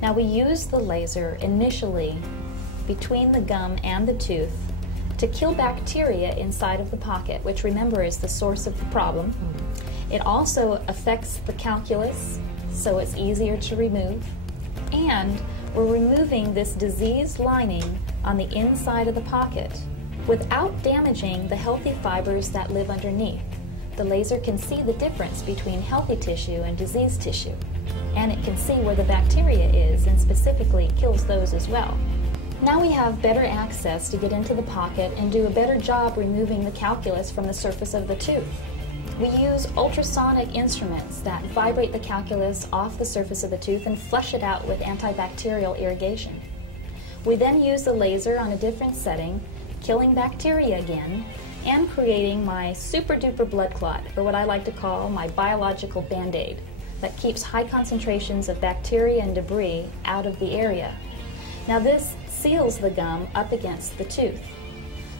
Now we use the laser initially between the gum and the tooth to kill bacteria inside of the pocket, which remember is the source of the problem. It also affects the calculus, so it's easier to remove. And we're removing this diseased lining on the inside of the pocket without damaging the healthy fibers that live underneath. The laser can see the difference between healthy tissue and diseased tissue, and it can see where the bacteria is and specifically kills those as well. Now we have better access to get into the pocket and do a better job removing the calculus from the surface of the tooth. We use ultrasonic instruments that vibrate the calculus off the surface of the tooth and flush it out with antibacterial irrigation. We then use the laser on a different setting, killing bacteria again, and creating my super duper blood clot, or what I like to call my biological band-aid, that keeps high concentrations of bacteria and debris out of the area. Now this seals the gum up against the tooth.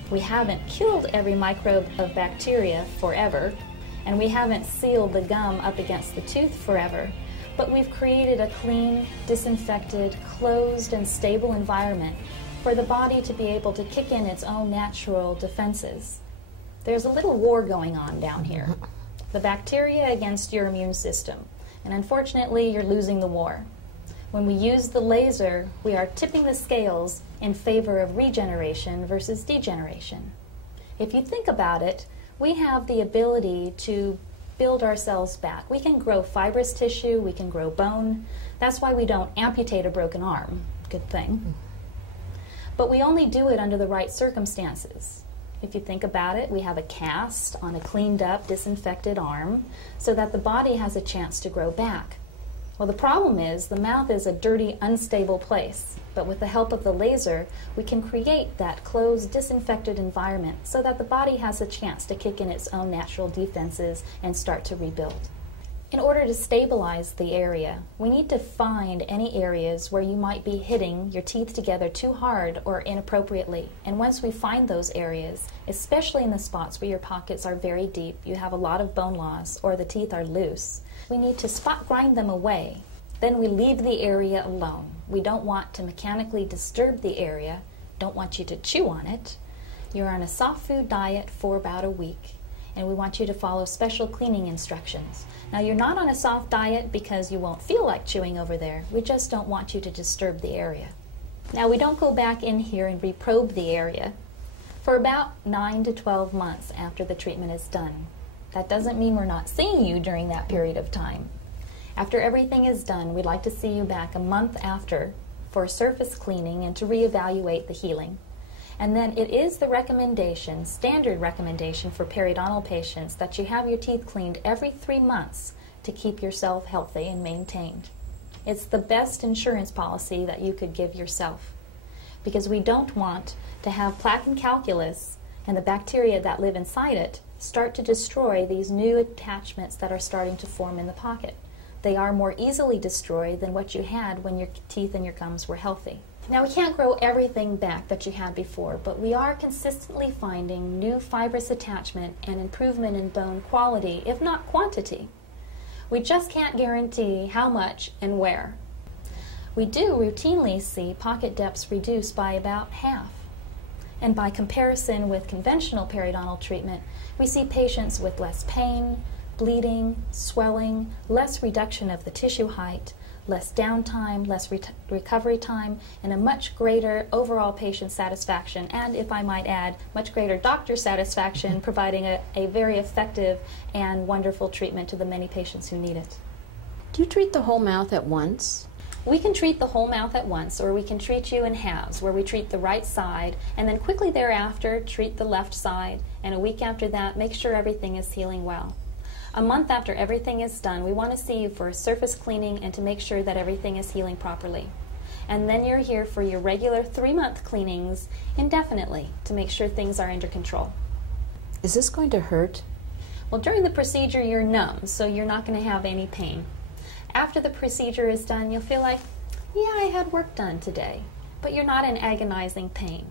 We haven't killed every microbe of bacteria forever, and we haven't sealed the gum up against the tooth forever, but we've created a clean, disinfected, closed, and stable environment for the body to be able to kick in its own natural defenses. There's a little war going on down here. The bacteria against your immune system, and unfortunately you're losing the war. When we use the laser, we are tipping the scales in favor of regeneration versus degeneration. If you think about it, we have the ability to build ourselves back. We can grow fibrous tissue, we can grow bone. That's why we don't amputate a broken arm. Good thing. But we only do it under the right circumstances. If you think about it, we have a cast on a cleaned up, disinfected arm so that the body has a chance to grow back. Well, the problem is the mouth is a dirty, unstable place, but with the help of the laser, we can create that closed, disinfected environment so that the body has a chance to kick in its own natural defenses and start to rebuild. In order to stabilize the area, we need to find any areas where you might be hitting your teeth together too hard or inappropriately. And once we find those areas, especially in the spots where your pockets are very deep, you have a lot of bone loss, or the teeth are loose, we need to spot grind them away. Then we leave the area alone. We don't want to mechanically disturb the area, don't want you to chew on it. You're on a soft food diet for about a week, and we want you to follow special cleaning instructions. Now, you're not on a soft diet because you won't feel like chewing over there. We just don't want you to disturb the area. Now, we don't go back in here and reprobe the area for about 9 to 12 months after the treatment is done. That doesn't mean we're not seeing you during that period of time. After everything is done, we'd like to see you back a month after for surface cleaning and to reevaluate the healing. And then it is the recommendation, standard recommendation for periodontal patients, that you have your teeth cleaned every 3 months to keep yourself healthy and maintained. It's the best insurance policy that you could give yourself, because we don't want to have plaque and calculus and the bacteria that live inside it start to destroy these new attachments that are starting to form in the pocket. They are more easily destroyed than what you had when your teeth and your gums were healthy. Now, we can't grow everything back that you had before, but we are consistently finding new fibrous attachment and improvement in bone quality, if not quantity. We just can't guarantee how much and where. We do routinely see pocket depths reduced by about half. And by comparison with conventional periodontal treatment, we see patients with less pain, bleeding, swelling, less reduction of the tissue height, less downtime, less recovery time, and a much greater overall patient satisfaction, and, if I might add, much greater doctor satisfaction, providing a very effective and wonderful treatment to the many patients who need it. Do you treat the whole mouth at once? We can treat the whole mouth at once, or we can treat you in halves, where we treat the right side, and then quickly thereafter treat the left side, and a week after that make sure everything is healing well. A month after everything is done, we want to see you for a surface cleaning and to make sure that everything is healing properly. And then you're here for your regular 3-month cleanings indefinitely to make sure things are under control. Is this going to hurt? Well, during the procedure you're numb, so you're not going to have any pain. After the procedure is done, you'll feel like, yeah, I had work done today, but you're not in agonizing pain.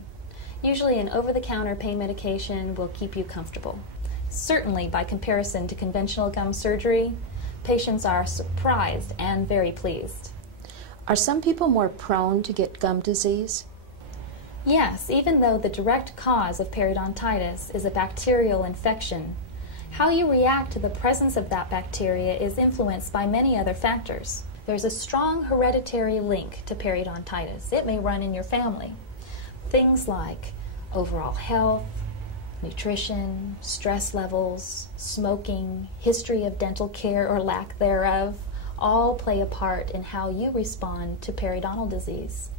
Usually an over-the-counter pain medication will keep you comfortable. Certainly, by comparison to conventional gum surgery, patients are surprised and very pleased. Are some people more prone to get gum disease? Yes, even though the direct cause of periodontitis is a bacterial infection, how you react to the presence of that bacteria is influenced by many other factors. There's a strong hereditary link to periodontitis. It may run in your family. Things like overall health, nutrition, stress levels, smoking, history of dental care or lack thereof, all play a part in how you respond to periodontal disease.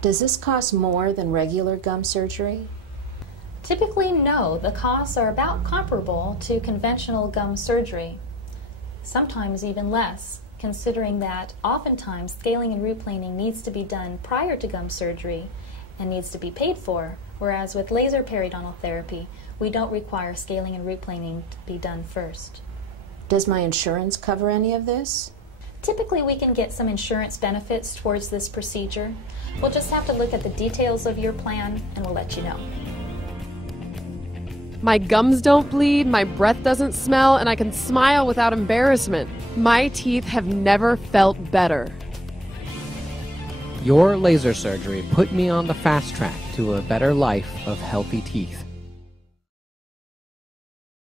Does this cost more than regular gum surgery? Typically, no. The costs are about comparable to conventional gum surgery, sometimes even less, considering that oftentimes scaling and root planing needs to be done prior to gum surgery and needs to be paid for, whereas with laser periodontal therapy, we don't require scaling and root planing to be done first. Does my insurance cover any of this? Typically, we can get some insurance benefits towards this procedure. We'll just have to look at the details of your plan and we'll let you know. My gums don't bleed, my breath doesn't smell, and I can smile without embarrassment. My teeth have never felt better. Your laser surgery put me on the fast track to a better life of healthy teeth.